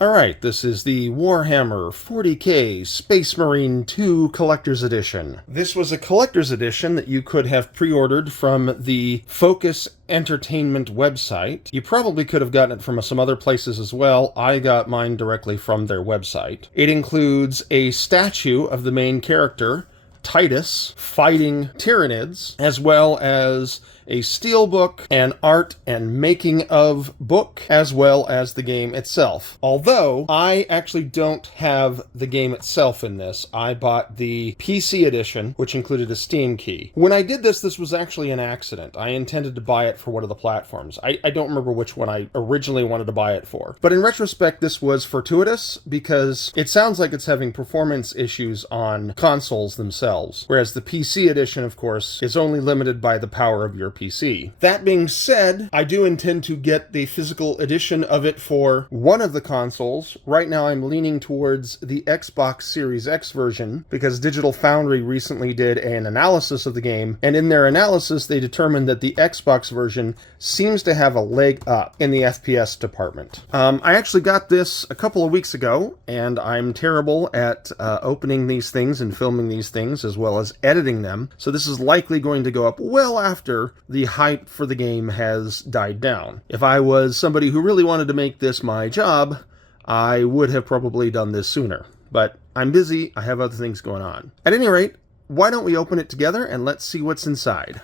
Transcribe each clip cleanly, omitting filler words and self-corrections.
Alright, this is the Warhammer 40k Space Marine 2 Collector's Edition. This was a collector's edition that you could have pre-ordered from the Focus Entertainment website. You probably could have gotten it from some other places as well. I got mine directly from their website. It includes a statue of the main character, Titus, fighting Tyranids, as well as a steelbook, an art and making of book, as well as the game itself. Although, I actually don't have the game itself in this. I bought the PC edition, which included a Steam key. When I did this, this was actually an accident. I intended to buy it for one of the platforms. I don't remember which one I originally wanted to buy it for. But in retrospect, this was fortuitous, because it sounds like it's having performance issues on consoles themselves, whereas the PC edition, of course, is only limited by the power of your PC. That being said, I do intend to get the physical edition of it for one of the consoles. Right now I'm leaning towards the Xbox Series X version, because Digital Foundry recently did an analysis of the game, and in their analysis they determined that the Xbox version seems to have a leg up in the FPS department. I actually got this a couple of weeks ago, and I'm terrible at opening these things and filming these things, as well as editing them, so this is likely going to go up well after the hype for the game has died down. If I was somebody who really wanted to make this my job, I would have probably done this sooner. But I'm busy, I have other things going on. At any rate, why don't we open it together and let's see what's inside.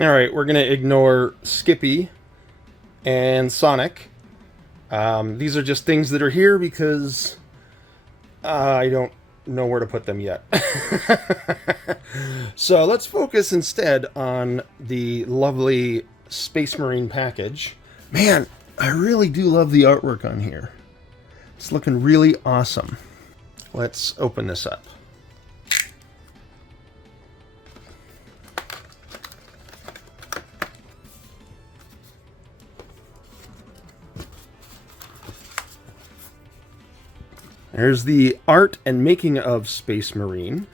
Alright, we're going to ignore Skippy and Sonic. These are just things that are here because I don't know where to put them yet. So let's focus instead on the lovely Space Marine package. Man, I really do love the artwork on here. It's looking really awesome. Let's open this up. There's the art and making of Space Marine.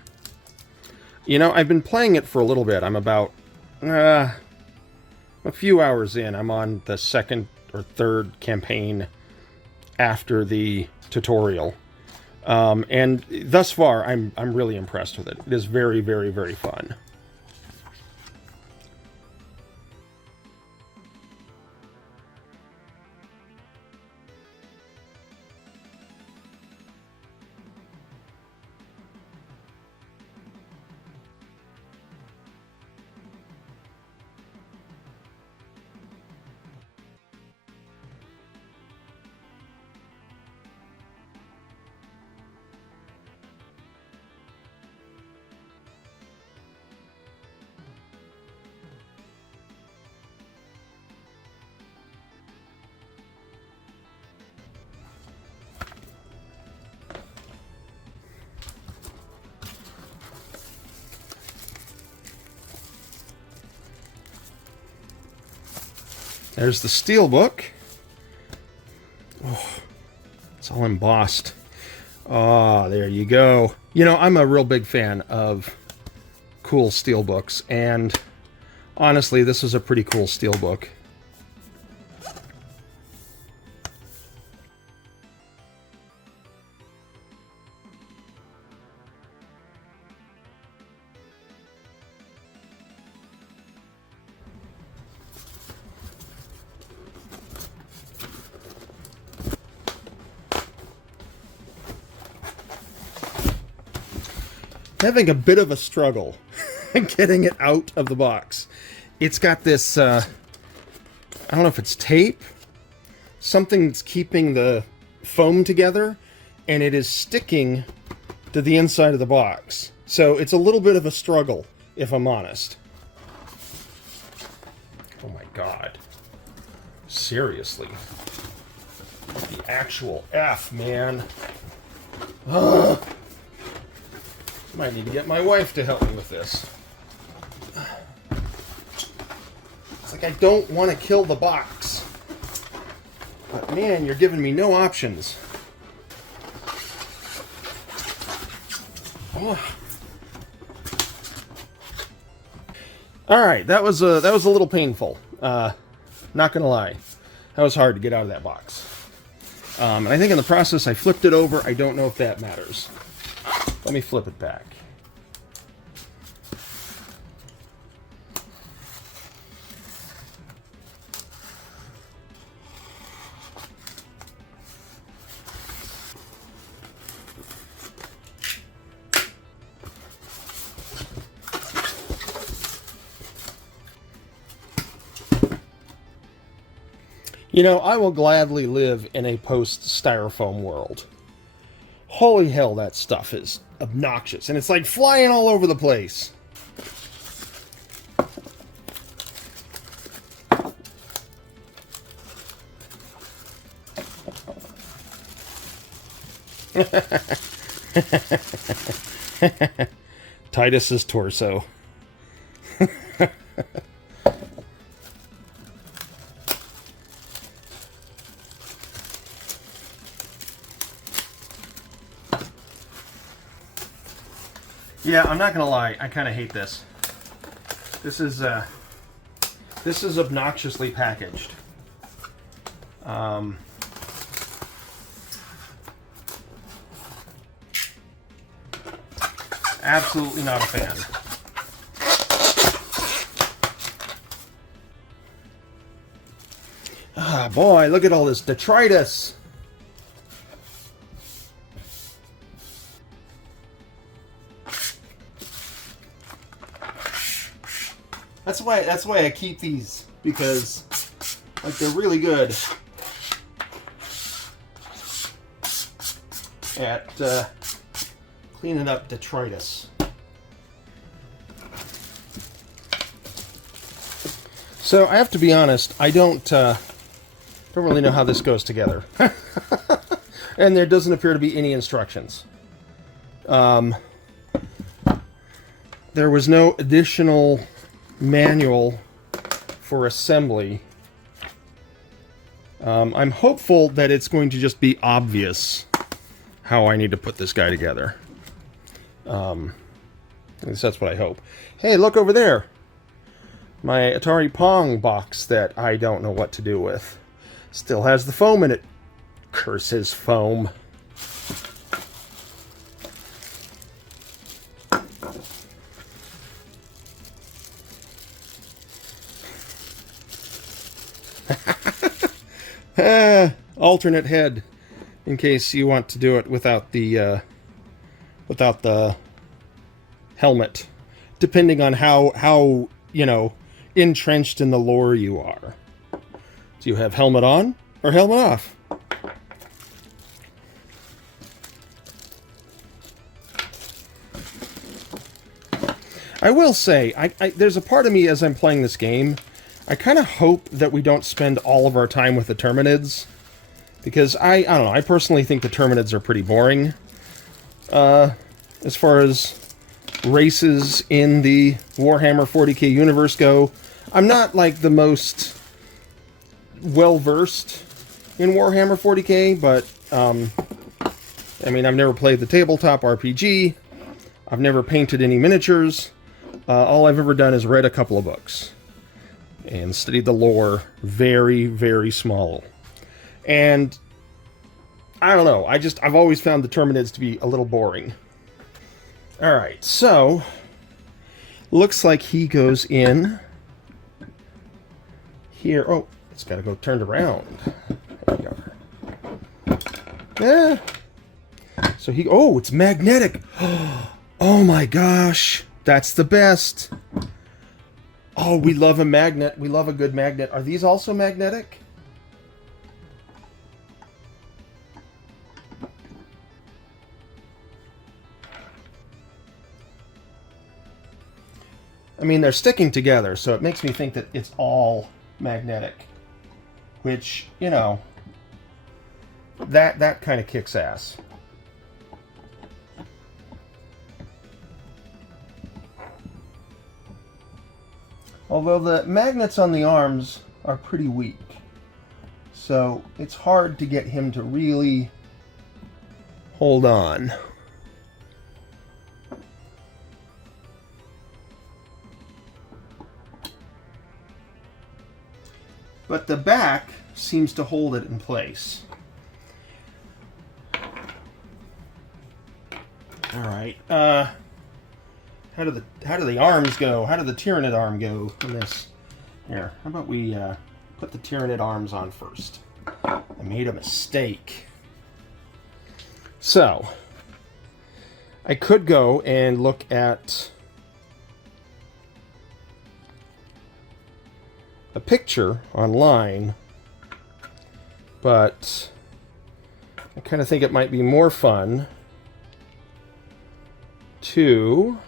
You know, I've been playing it for a little bit. I'm about a few hours in. I'm on the second or third campaign after the tutorial. And thus far, I'm really impressed with it. It is very, very, very fun. There's the steelbook. Oh, it's all embossed. Oh, there you go. You know, I'm a real big fan of cool steelbooks, and honestly, this is a pretty cool steelbook. Having a bit of a struggle getting it out of the box. It's got this, I don't know if it's tape, something that's keeping the foam together, and it is sticking to the inside of the box. So it's a little bit of a struggle, if I'm honest. Oh my god. Seriously. The actual F, man. Ugh. Might need to get my wife to help me with this. It's like I don't want to kill the box. But man, you're giving me no options. Oh. All right, that was a little painful. Not gonna lie, that was hard to get out of that box. And I think in the process I flipped it over. I don't know if that matters. Let me flip it back. You know, I will gladly live in a post-styrofoam world. Holy hell, that stuff is obnoxious. And it's like flying all over the place. Titus's torso. Yeah, I'm not gonna lie, I kind of hate this. This is obnoxiously packaged. Absolutely not a fan. Ah, boy, look at all this detritus. That's why I keep these, because like they're really good at cleaning up detritus. So I have to be honest, I don't really know how this goes together, and there doesn't appear to be any instructions. There was no additional manual for assembly. I'm hopeful that it's going to just be obvious how I need to put this guy together. At least that's what I hope. Hey, look over there. My Atari Pong box that I don't know what to do with. Still has the foam in it. Curses foam. Alternate head, in case you want to do it without the helmet, depending on how you know entrenched in the lore you are. Do you have helmet on or helmet off? I will say, there's a part of me as I'm playing this game, I kind of hope that we don't spend all of our time with the Terminids, because I don't know, I personally think the Terminids are pretty boring. As far as races in the Warhammer 40k universe go, I'm not like the most well-versed in Warhammer 40k, but I mean, I've never played the tabletop RPG, I've never painted any miniatures, all I've ever done is read a couple of books and studied the lore very, very small. And I don't know, I've always found the Terminids to be a little boring. Alright, so looks like he goes in here. Oh, it's got to go turned around. There we go. Yeah. So it's magnetic. Oh my gosh, that's the best. Oh, we love a magnet. We love a good magnet. Are these also magnetic? I mean, they're sticking together, so it makes me think that it's all magnetic, which, you know, that kind of kicks ass. Although the magnets on the arms are pretty weak, so it's hard to get him to really hold on. But the back seems to hold it in place. All right. How do the arms go? How did the Tyranid arm go on this? Here, how about we put the Tyranid arms on first? I made a mistake. So, I could go and look at a picture online, but I kind of think it might be more fun to...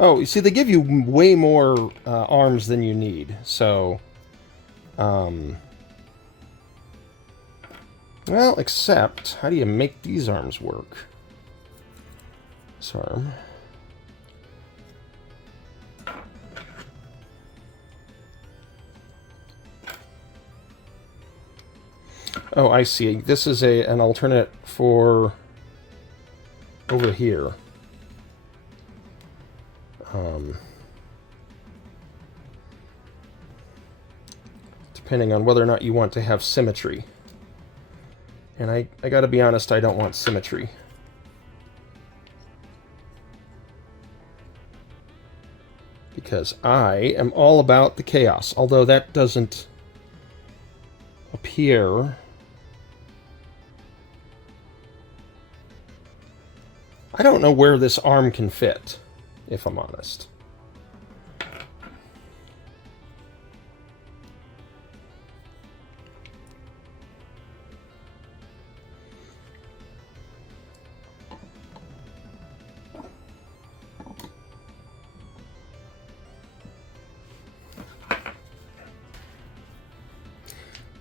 Oh, you see, they give you way more arms than you need, so... well, except, how do you make these arms work? This arm. Oh, I see. This is an alternate for over here. Depending on whether or not you want to have symmetry. And I gotta be honest, I don't want symmetry. Because I am all about the chaos, although that doesn't appear. I don't know where this arm can fit, if I'm honest.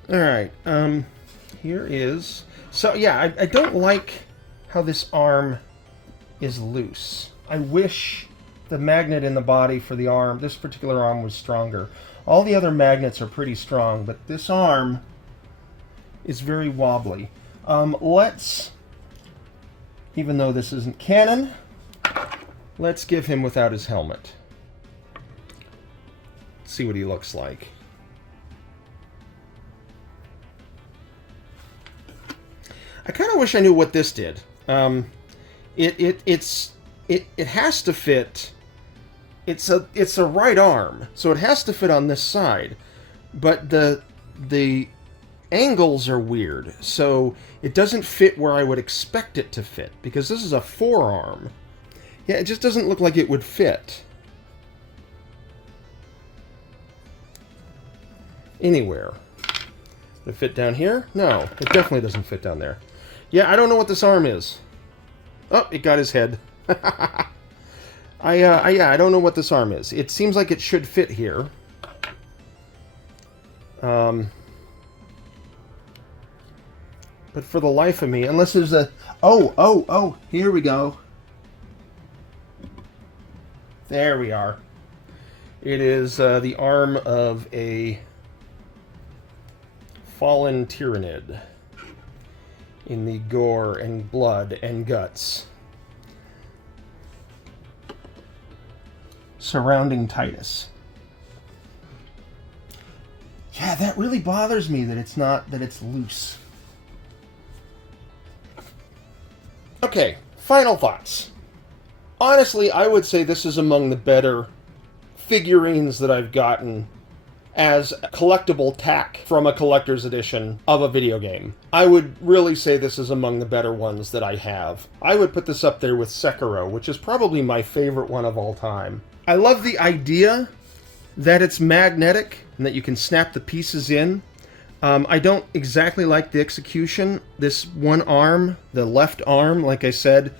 Alright, here is... So, yeah, I don't like how this arm is loose. I wish the magnet in the body for the arm, this particular arm, was stronger. All the other magnets are pretty strong, but this arm is very wobbly. Let's, even though this isn't canon, let's give him without his helmet. See what he looks like. I kind of wish I knew what this did. It has to fit. It's a right arm, so it has to fit on this side, but the angles are weird, so it doesn't fit where I would expect it to fit, because this is a forearm. Yeah, it just doesn't look like it would fit anywhere. Does it fit down here? No, it definitely doesn't fit down there. Yeah, I don't know what this arm is. Oh, it got his head. Yeah, I don't know what this arm is. It seems like it should fit here. But for the life of me, unless there's a... Oh, here we go. There we are. It is the arm of a fallen Tyranid in the gore and blood and guts surrounding Titus. Yeah, that really bothers me that it's not, that it's loose. Okay, final thoughts. Honestly, I would say this is among the better figurines that I've gotten as a collectible tack from a collector's edition of a video game. I would really say this is among the better ones that I have. I would put this up there with Sekiro, which is probably my favorite one of all time. I love the idea that it's magnetic and that you can snap the pieces in. I don't exactly like the execution. This one arm, the left arm, like I said,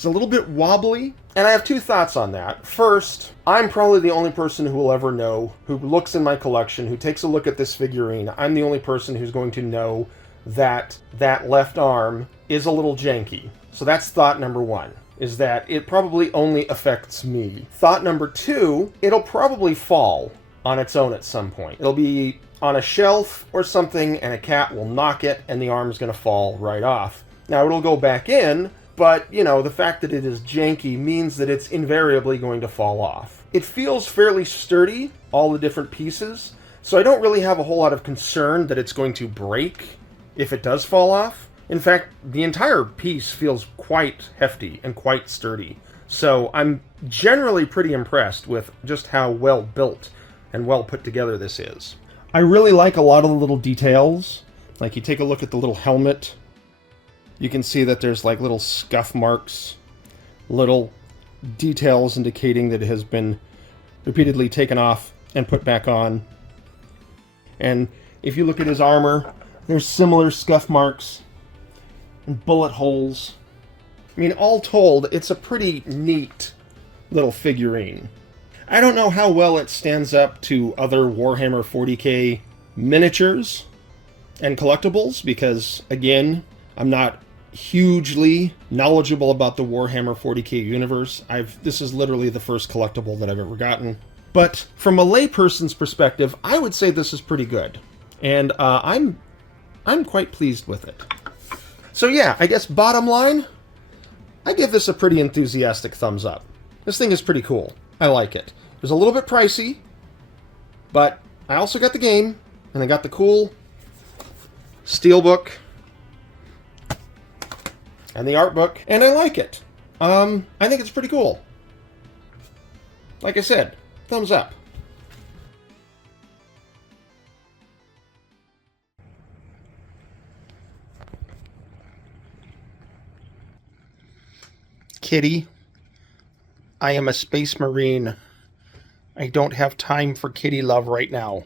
It's a little bit wobbly, and I have two thoughts on that. First, I'm probably the only person who will ever know, who looks in my collection, who takes a look at this figurine. I'm the only person who's going to know that that left arm is a little janky. So that's thought number one, is that it probably only affects me. Thought number two, it'll probably fall on its own at some point. It'll be on a shelf or something, and a cat will knock it, and the arm's going to fall right off. Now, it'll go back in, but, you know, the fact that it is janky means that it's invariably going to fall off. It feels fairly sturdy, all the different pieces, so I don't really have a whole lot of concern that it's going to break if it does fall off. In fact, the entire piece feels quite hefty and quite sturdy. So I'm generally pretty impressed with just how well built and well put together this is. I really like a lot of the little details. Like, you take a look at the little helmet. You can see that there's like little scuff marks, little details indicating that it has been repeatedly taken off and put back on. And if you look at his armor, there's similar scuff marks and bullet holes. I mean, all told, it's a pretty neat little figurine. I don't know how well it stands up to other Warhammer 40k miniatures and collectibles, because, again, I'm not hugely knowledgeable about the Warhammer 40k universe. This is literally the first collectible that I've ever gotten. But from a layperson's perspective, I would say this is pretty good. And I'm quite pleased with it. So yeah, I guess bottom line, I give this a pretty enthusiastic thumbs up. This thing is pretty cool. I like it. It was a little bit pricey, but I also got the game, and I got the cool steelbook and the art book, and I like it. I think it's pretty cool. Like I said, thumbs up. Kitty, I am a space marine. I don't have time for kitty love right now.